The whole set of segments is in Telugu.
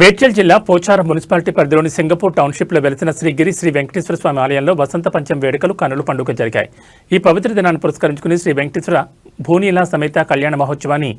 మేడ్చల్ జిల్లా పోచారం మున్సిపాలిటీ పరిధిలోని సింగపూర్ టౌన్షిప్లో వెలిసిన శ్రీగిరి శ్రీ వెంకటేశ్వర స్వామి ఆలయంలో వసంత పంచమి వేడుకలు కన్నుల పండుగ జరిగాయి. ఈ పవిత్ర దినాన్ని పురస్కరించుకుని శ్రీ వెంకటేశ్వర భూనీల సమేత కళ్యాణ మహోత్సవాన్ని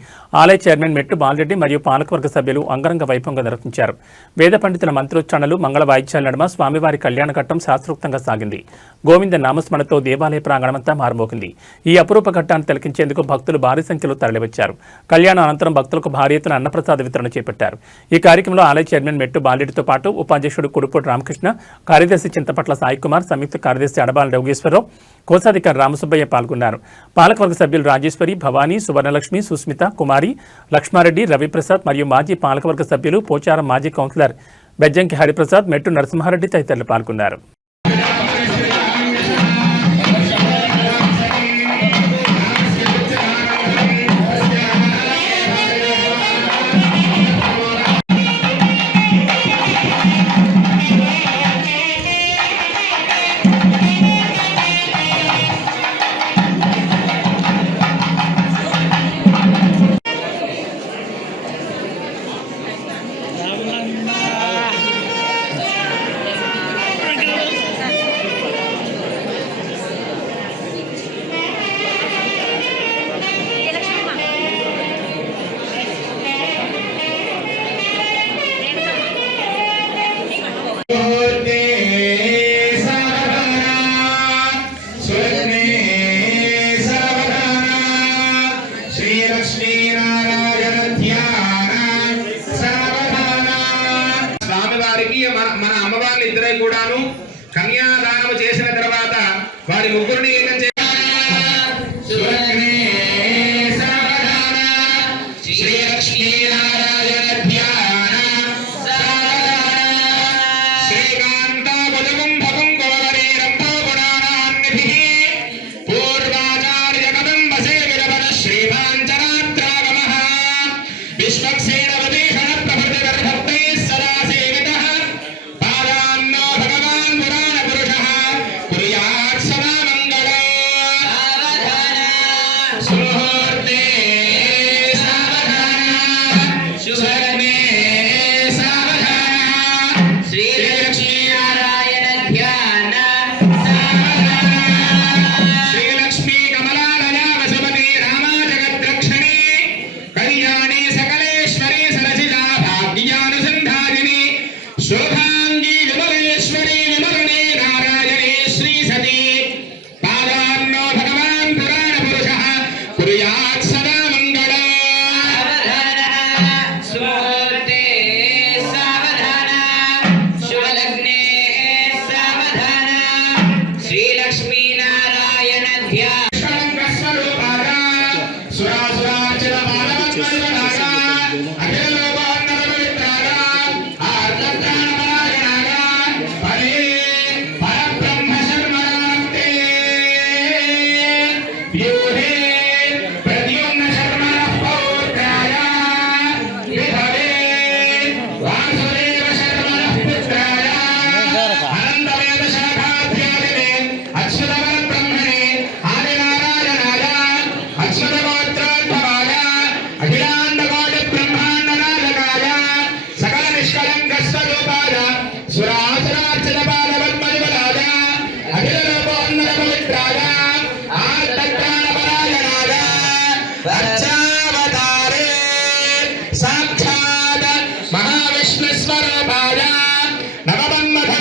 ఆలయ చైర్మన్ మెట్టు బాలరెడ్డి మరియు పాలకవర్గ సభ్యులు అంగరంగ వైభవంగా నిర్వహించారు. వేద పండితుల మంత్రోచ్చారణలు, మంగళ వాయిద్యాల నడుమ స్వామివారి కళ్యాణ ఘట్టం శాస్త్రోక్తంగా సాగింది. గోవింద నామస్మరణతో దేవాలయ ప్రాంగణమంతా మారుమోగింది. ఈ అపురూప ఘట్టాన్ని తిలకించేందుకు భక్తులు భారీ సంఖ్యలో తరలివచ్చారు. కళ్యాణ అనంతరం భక్తులకు భారీ ఎత్తున అన్నప్రసాద వితరణ చేపట్టారు. ఈ కార్యక్రమంలో ఆలయ చైర్మన్ మెట్టు బాలరెడ్డితో పాటు ఉపాధ్యక్షుడు కుడుపూడి రామకృష్ణ, కార్యదర్శి చింతపట్ల సాయికుమార్, సంయుక్త కార్యదర్శి అడబాల యోగేశ్వరరావు, కోశాధికారి రామసుబ్బయ్య పాల్గొన్నారు. పాలకవర్గ సభ్యులు రాజేశ్వరి, భవానీ, సువర్ణలక్ష్మి, సుస్మిత, కుమారి, లక్ష్మారెడ్డి, రవిప్రసాద్ మరియు మాజీ పాలకవర్గ సభ్యులు, పోచారం మాజీ కౌన్సిలర్ బెజ్జంకి హరిప్రసాద్, మెట్టు నరసింహారెడ్డి తదితరులు పాల్గొన్నారు. మన అమ్మవారిని ఇద్దరై కూడాను కన్యాదానం చేసిన తర్వాత వారి ముగ్గురిని ఏకం महाविष्णु स्वरूपाय नवमन्मथ